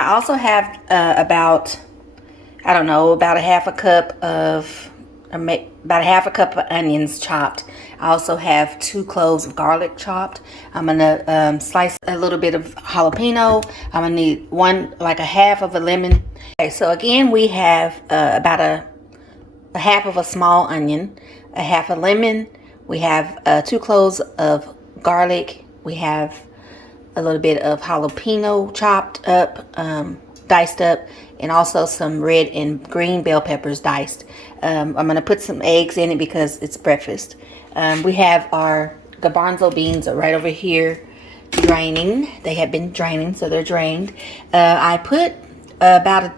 I also have about, I don't know, about a half a cup of onions chopped. I also have 2 cloves of garlic chopped. I'm gonna slice a little bit of jalapeno. I'm gonna need a half of a lemon. Okay, so again, we have about a half of a small onion, a half a lemon. We have 2 cloves of garlic. We have a little bit of jalapeno chopped up, diced up, and also some red and green bell peppers diced. I'm gonna put some eggs in it because it's breakfast. We have our garbanzo beans right over here draining. They have been draining, so they're drained. I put about a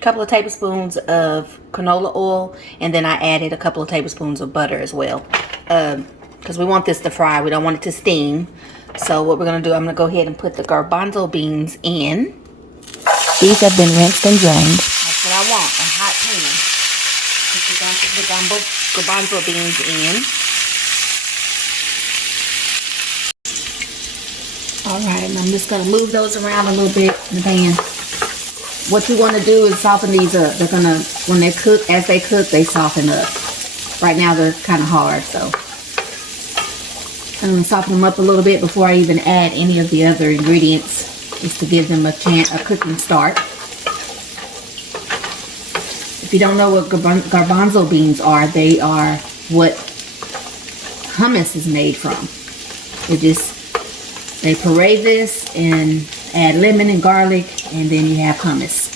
couple of tablespoons of canola oil, and then I added a couple of tablespoons of butter as well, because we want this to fry. We don't want it to steam. So what we're going to do, I'm going to go ahead and put the garbanzo beans in. These have been rinsed and drained. That's what I want, a hot pan. Put the garbanzo beans in. Alright, and I'm just going to move those around a little bit in the pan. What you want to do is soften these up. They're going to, when they cook, as they cook, they soften up. Right now they're kind of hard, so I'm going to soften them up a little bit before I even add any of the other ingredients, just to give them a cooking start. If you don't know what garbanzo beans are, they are what hummus is made from. They puree this and add lemon and garlic, and then you have hummus.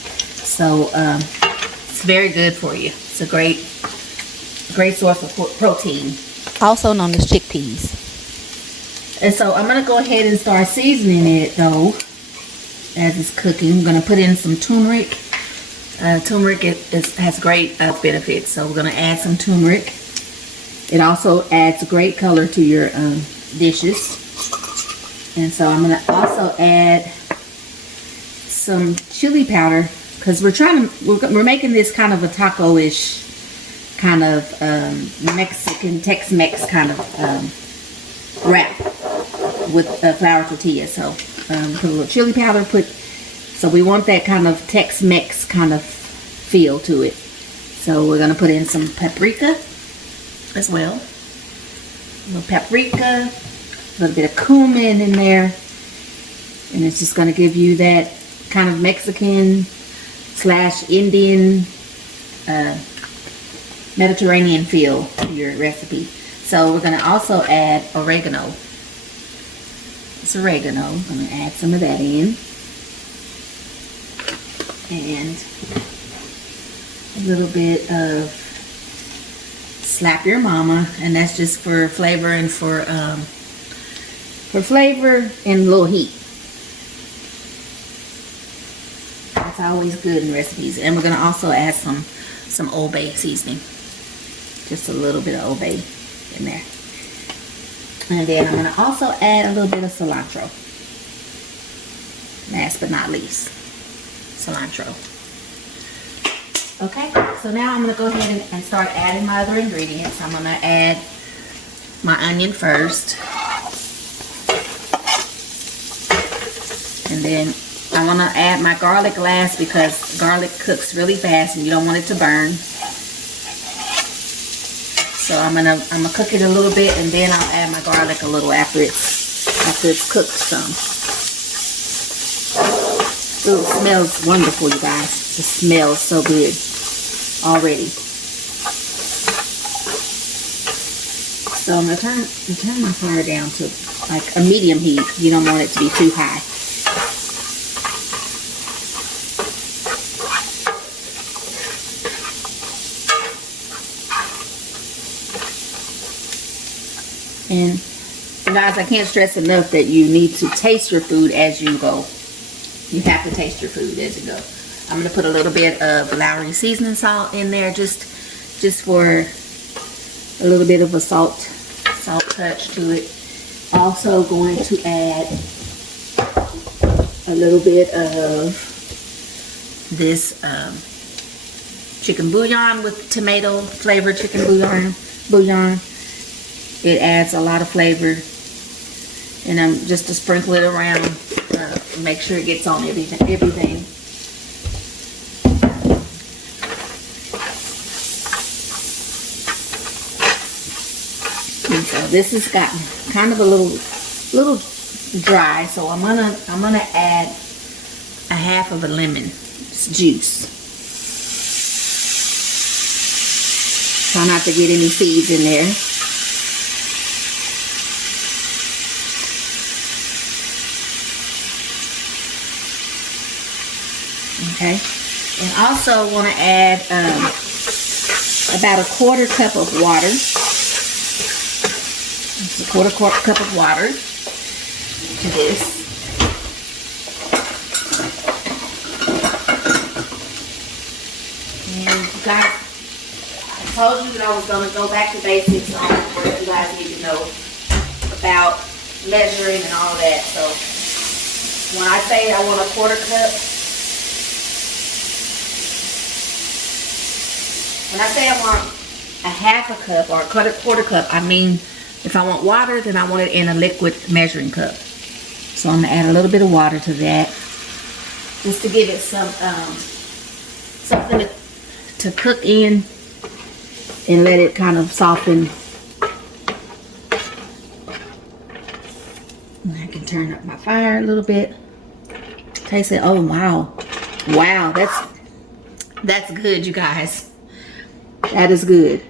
So it's very good for you. It's a great source of protein, also known as chickpeas. And so I'm going to go ahead and start seasoning it, though, as it's cooking. I'm going to put in some turmeric. Turmeric has great benefits, so we're going to add some turmeric. It also adds great color to your dishes. And so I'm going to also add some chili powder, because we're making this kind of a taco-ish kind of Mexican Tex-Mex kind of wrap with flour tortilla. So put a little chili powder. So we want that kind of Tex-Mex kind of feel to it. So we're going to put in some paprika as well. A little paprika, a little bit of cumin in there, and it's just going to give you that kind of Mexican / Indian Mediterranean feel to your recipe. So we're going to also add oregano. It's oregano. I'm going to add some of that in. And a little bit of Slap Your Mama, and that's just for flavor and for flavor and a little heat. That's always good in recipes. And we're going to also add some Old Bay seasoning. Just a little bit of Old Bay in there. And then I'm going to also add a little bit of cilantro. Last but not least, cilantro. Okay, so now I'm going to go ahead and start adding my other ingredients. I'm going to add my onion first. And then I want to add my garlic last, because garlic cooks really fast and you don't want it to burn. So I'm gonna cook it a little bit, and then I'll add my garlic a little after it's cooked some. Ooh, it smells wonderful, you guys. It smells so good already. So I'm gonna turn my fire down to like a medium heat. You don't want it to be too high. And guys, I can't stress enough that you need to taste your food as you go. You have to taste your food as you go. I'm going to put a little bit of Lowry seasoning salt in there, just for a little bit of a salt touch to it. Also going to add a little bit of this chicken bouillon with tomato flavored chicken bouillon. It adds a lot of flavor, and I'm just to sprinkle it around, make sure it gets on everything. this has gotten kind of a little dry, so I'm gonna add a half of a lemon juice. Try not to get any seeds in there. Okay, and also want to add about a quarter cup of water. It's a quarter cup of water to this. And you guys, I told you that I was going to go back to basics on what you guys need to know about measuring and all that. So when I say I want a quarter cup, when I say I want a half a cup or a quarter cup, I mean if I want water, then I want it in a liquid measuring cup. So I'm going to add a little bit of water to that, just to give it some something to cook in and let it kind of soften. And I can turn up my fire a little bit. Taste it. Oh wow, wow, that's good, you guys. That is good.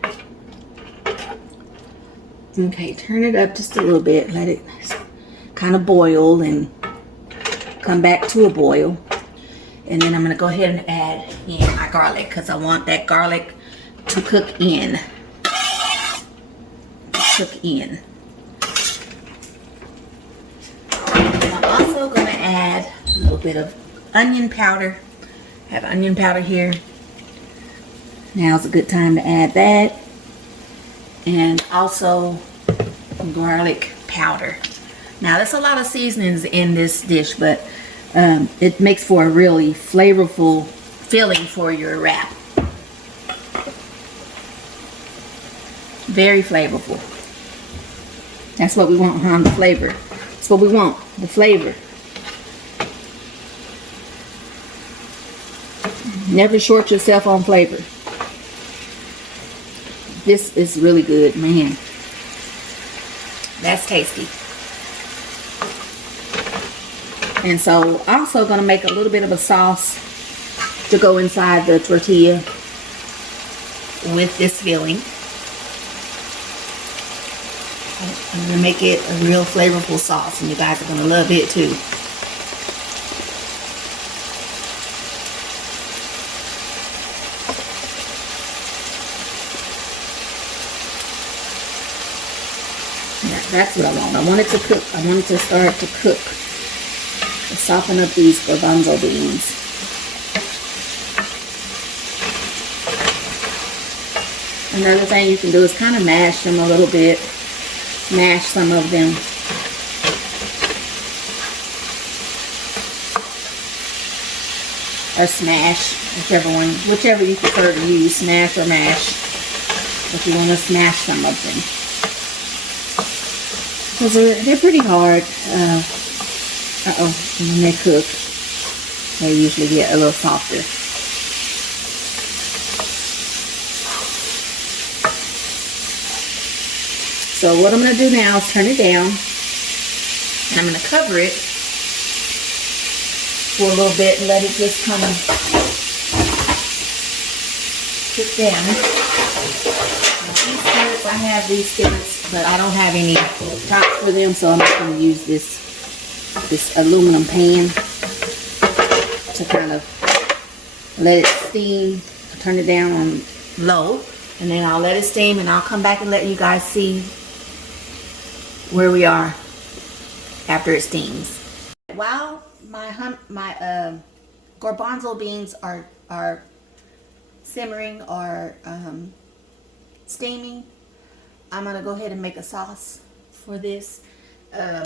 Okay, turn it up just a little bit. Let it kind of boil and come back to a boil. And then I'm going to go ahead and add in my garlic because I want that garlic to cook in. And I'm also going to add a little bit of onion powder. I have onion powder here. Now's a good time to add that. And also garlic powder. Now there's a lot of seasonings in this dish, but it makes for a really flavorful filling for your wrap. Very flavorful. That's what we want, huh? The flavor. That's what we want, the flavor. Never short yourself on flavor. This is really good, man. That's tasty. And so also going to make a little bit of a sauce to go inside the tortilla with this filling. I'm going to make it a real flavorful sauce, and you guys are going to love it too. That's what I want. I want it to cook. I want it to start to cook. To soften up these garbanzo beans. Another thing you can do is kind of mash them a little bit. Mash some of them. Or smash, whichever you prefer to use, smash or mash. If you want to smash some of them. Because they're pretty hard. When they cook, they usually get a little softer. So what I'm going to do now is turn it down. And I'm going to cover it for a little bit and let it just kind of cook down. These skillets, I have these skillets, but I don't have any tops for them, so I'm just going to use this aluminum pan to kind of let it steam. Turn it down on low, and then I'll let it steam, and I'll come back and let you guys see where we are after it steams. While my garbanzo beans are simmering or steaming, I'm gonna go ahead and make a sauce for this. I'm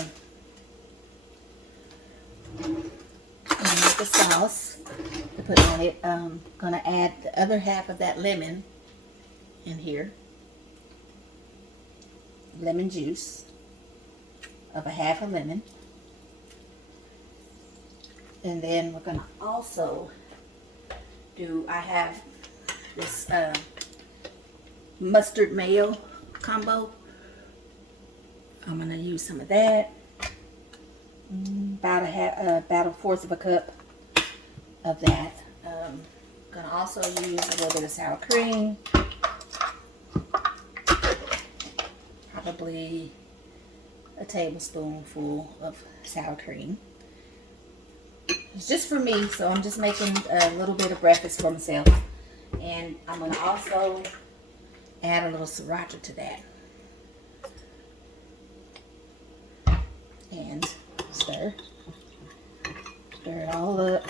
gonna make a sauce to put on it. I'm gonna add the other half of that lemon in here. Lemon juice of a half a lemon. And then we're gonna also do, I have this mustard mayo combo. I'm gonna use some of that. About a fourth of a cup of that. Gonna also use a little bit of sour cream. Probably a tablespoonful of sour cream. It's just for me, so I'm just making a little bit of breakfast for myself. And I'm gonna also add a little sriracha to that. And stir it all up.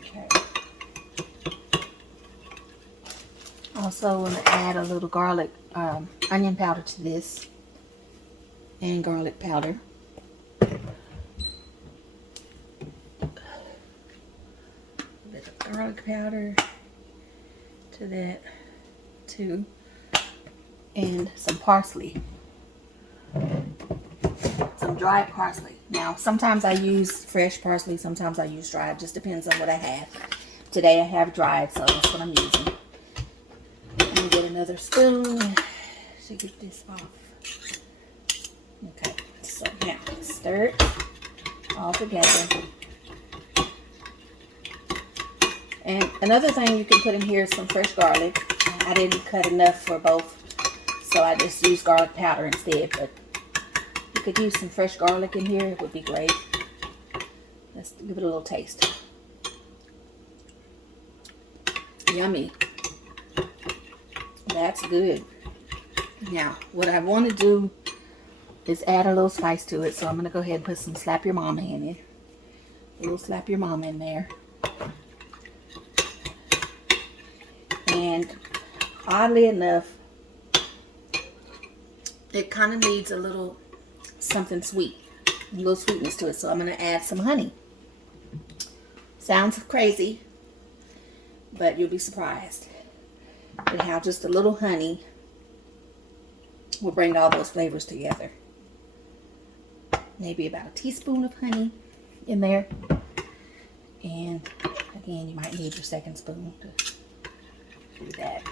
Okay. Also, I'm going to add a little garlic, onion powder to this, and garlic powder. Garlic powder to that too, and some parsley, some dried parsley. Now sometimes I use fresh parsley, sometimes I use dried. It just depends on what I have. Today I have dried, so that's what I'm using. I'm gonna get another spoon to get this off. Okay, so now stir it all together. And another thing you can put in here is some fresh garlic. I didn't cut enough for both, so I just used garlic powder instead. But you could use some fresh garlic in here. It would be great. Let's give it a little taste. Yummy. That's good. Now, what I want to do is add a little spice to it. So I'm going to go ahead and put some Slap Your Mama in it. A little Slap Your Mama in there. And oddly enough, it kind of needs a little something sweet, a little sweetness to it. So I'm going to add some honey. Sounds crazy, but you'll be surprised at how just a little honey will bring all those flavors together. Maybe about a teaspoon of honey in there. And again, you might need your second spoon to do that.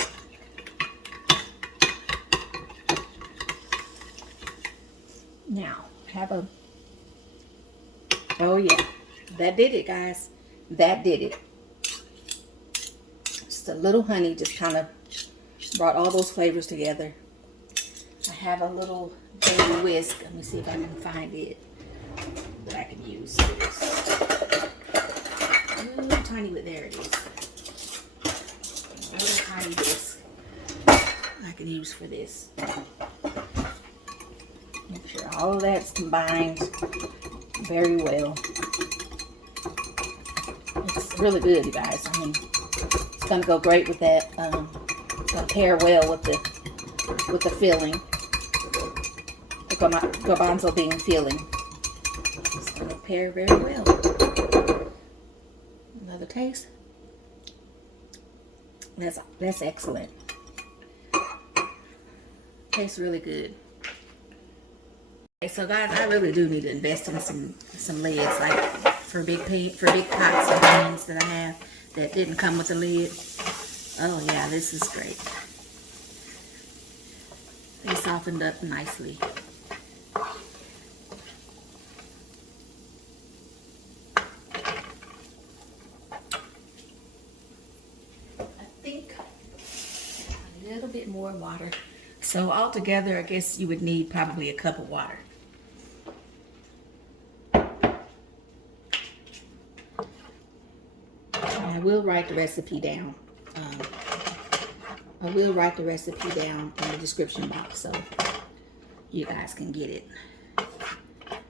Now, oh yeah, that did it, guys. That did it. Just a little honey just kind of brought all those flavors together. I have a little baby whisk. Let me see if I can find it that I can use. Ooh, tiny bit, there it is. A little tiny whisk I can use for this. Make sure all of that's combined very well. It's really good, you guys. I mean, it's gonna go great with that. It's gonna pair well with the filling, the garbanzo bean filling. It's gonna pair very well. Another taste. That's excellent. Tastes really good. Okay, so guys, I really do need to invest in some lids, like for big pots of beans that I have that didn't come with a lid. Oh yeah, this is great. They softened up nicely. I think a little bit more water. So altogether, I guess you would need probably a cup of water. I will write the recipe down. I will write the recipe down in the description box so you guys can get it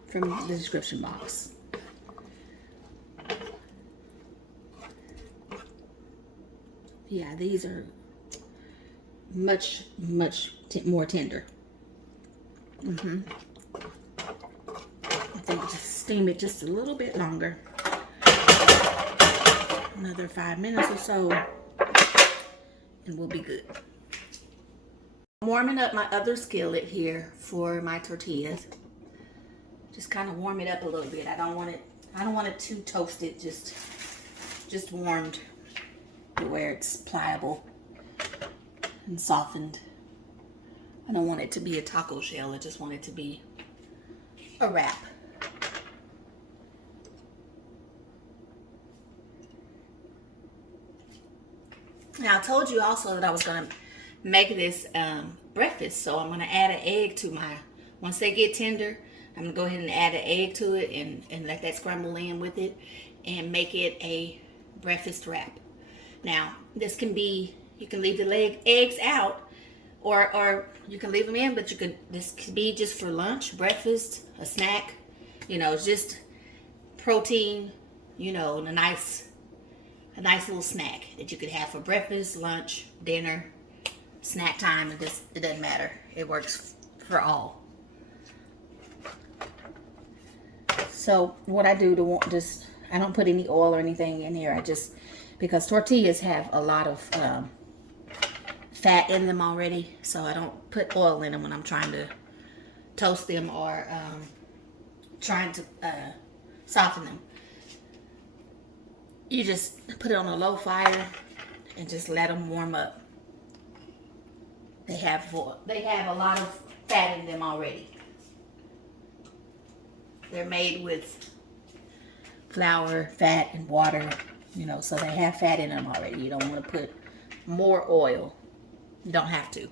from the description box. Yeah, these are much more tender. I think just steam it just a little bit longer. Another 5 minutes or so, and we'll be good. Warming up my other skillet here for my tortillas. Just kind of warm it up a little bit. I don't want it too toasted, just warmed to where it's pliable and softened. I don't want it to be a taco shell. I just want it to be a wrap. Now I told you also that I was gonna make this breakfast, so I'm gonna add an egg to my, once they get tender, I'm gonna go ahead and add an egg to it and let that scramble in with it and make it a breakfast wrap. Now this can be, you can leave the eggs out or you can leave them in, but this could be just for lunch, breakfast, a snack, you know, just protein, you know, a nice little snack that you could have for breakfast, lunch, dinner, snack time. It doesn't matter. It works for all. So what I do to just, I don't put any oil or anything in here. I just, because tortillas have a lot of fat in them already, so I don't put oil in them when I'm trying to toast them or trying to soften them. You just put it on a low fire and just let them warm up. They have a lot of fat in them already. They're made with flour, fat, and water, you know, so they have fat in them already. You don't want to put more oil. You don't have to.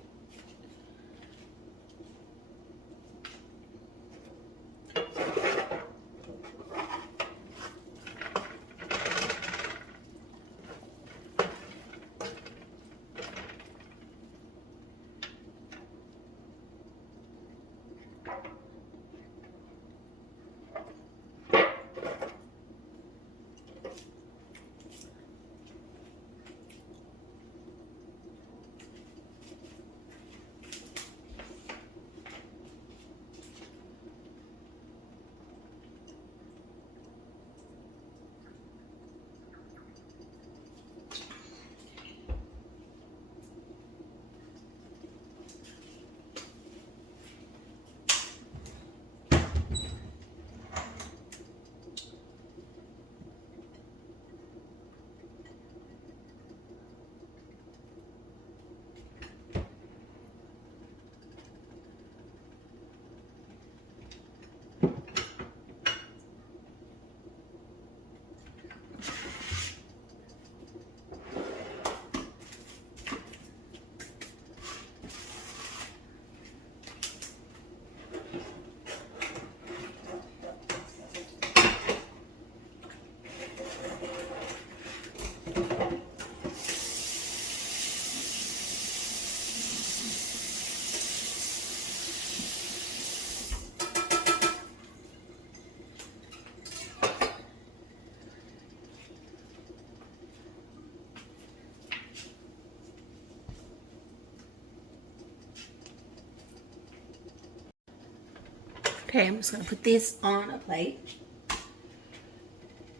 Okay, I'm just going to put this on a plate.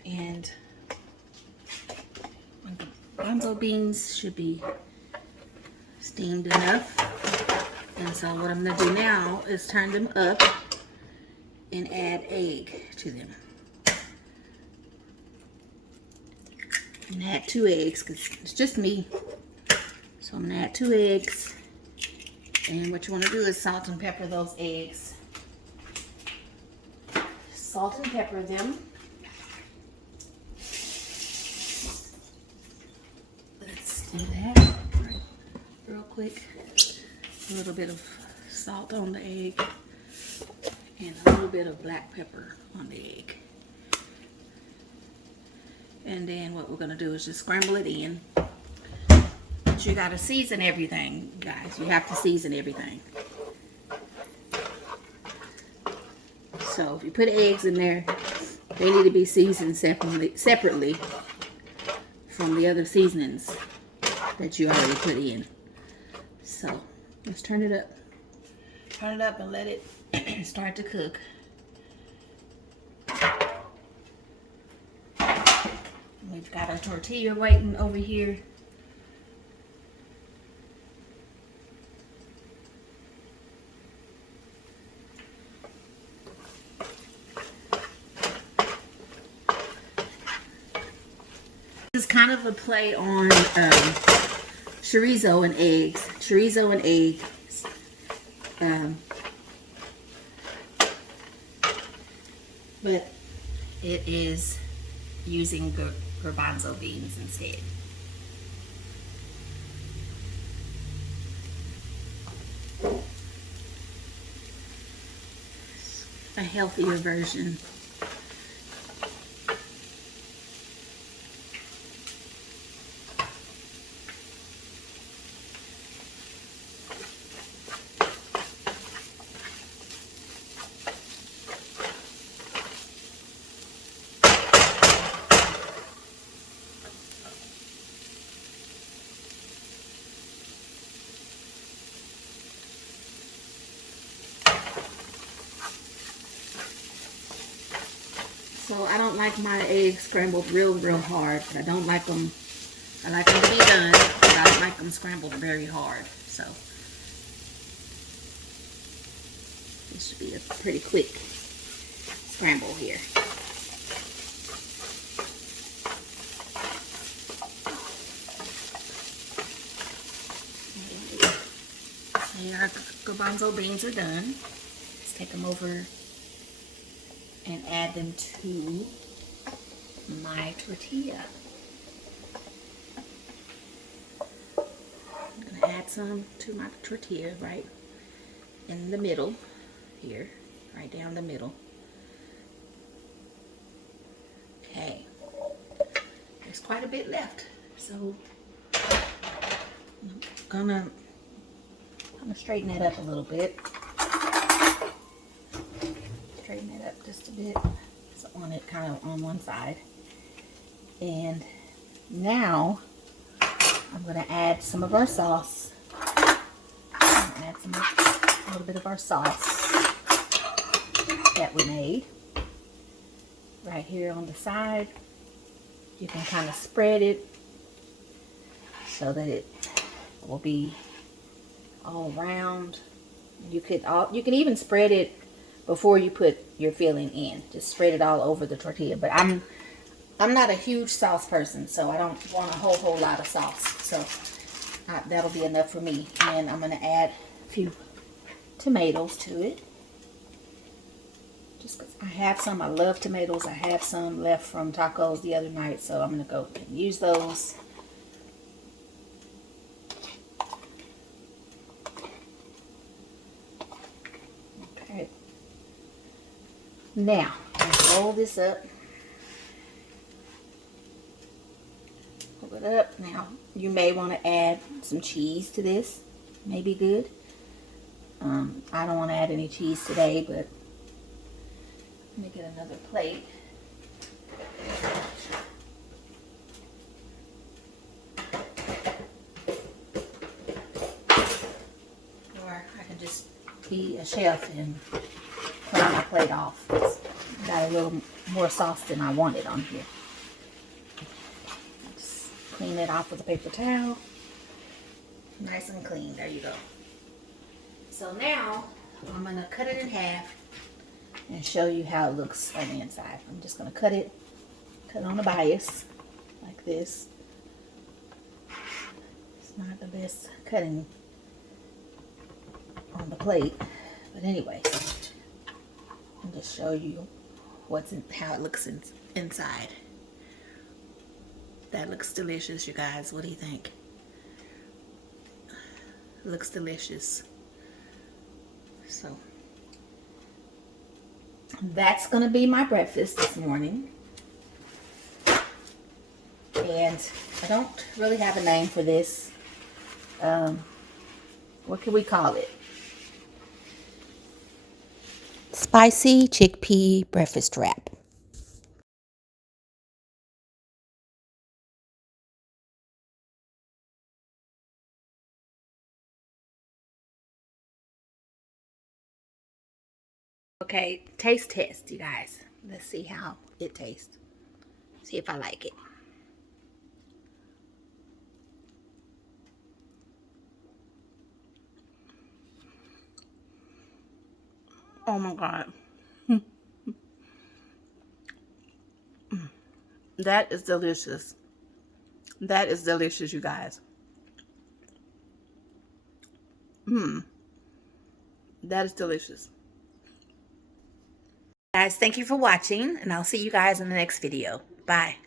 And the garbanzo beans should be steamed enough. And so what I'm going to do now is turn them up and add egg to them. And add 2 eggs because it's just me. So I'm going to add 2 eggs. And what you want to do is salt and pepper those eggs. Salt and pepper them. Let's do that real quick. A little bit of salt on the egg and a little bit of black pepper on the egg. And then what we're going to do is just scramble it in. But you got to season everything, guys. You have to season everything. So if you put eggs in there, they need to be seasoned separately from the other seasonings that you already put in. So let's turn it up. Turn it up and let it start to cook. We've got our tortilla waiting over here. This is kind of a play on chorizo and eggs. Chorizo and eggs. But it is using garbanzo beans instead. A healthier version. So I don't like my eggs scrambled real hard. I don't like them. I like them to be done, but I don't like them scrambled very hard. So this should be a pretty quick scramble here. Okay, our garbanzo beans are done. Let's take them over and add them to my tortilla. I'm gonna add some to my tortilla right in the middle here, right down the middle. Okay, there's quite a bit left, so I'm gonna straighten that up a little bit. Straighten it up just a bit. So on it kind of on one side. And now I'm going to add some of our sauce. Add a little bit of our sauce that we made right here on the side. You can kind of spread it so that it will be all around. You can even spread it before you put your filling in. Just spread it all over the tortilla. But I'm not a huge sauce person, so I don't want a whole lot of sauce. So that'll be enough for me. And I'm going to add a few tomatoes to it. Just because I have some. I love tomatoes. I have some left from tacos the other night, so I'm going to go and use those. Okay. Now, let's roll this up. Roll it up. Now, you may want to add some cheese to this. May be good. I don't want to add any cheese today, but let me get another plate. Or I can just be a chef and clean my plate off. It's got a little more sauce than I wanted on here. Just clean it off with a paper towel. Nice and clean. There you go. So now I'm going to cut it in half and show you how it looks on the inside. I'm just going to cut it on the bias like this. It's not the best cutting on the plate, but anyway, I'll just show you how it looks inside. That looks delicious, you guys. What do you think? It looks delicious. So that's gonna be my breakfast this morning. And I don't really have a name for this. What can we call it? Spicy chickpea breakfast wrap. Okay, taste test, you guys. Let's see how it tastes. See if I like it. Oh my God. That is delicious. That is delicious, you guys. That is delicious. Guys, thank you for watching, and I'll see you guys in the next video. Bye.